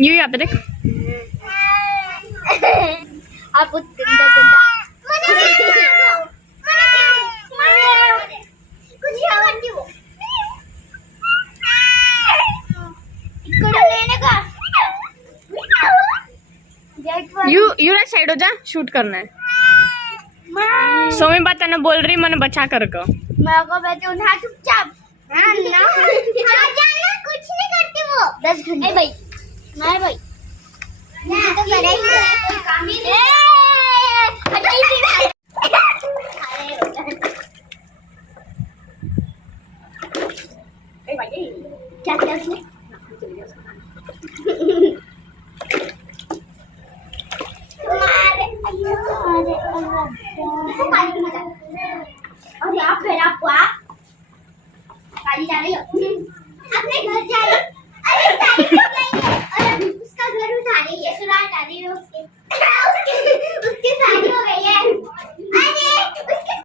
You यहाँ पे देख। आप गंदा गंदा यू ना साइड हो जा, शूट करना है। सोमी बात ना बोल रही, मैंने बचा कर को मैं को बैठे उठा चुपचाप। हाँ ना जाना, कुछ नहीं करती वो। 10 घंटे भाई नहीं भाई मुझे तो करे ही है, कोई काम ही नहीं। ए भाई क्या किया उसने? और आप फिर आपको आप गाड़ी जा रही हो, अपने घर जा रही हो।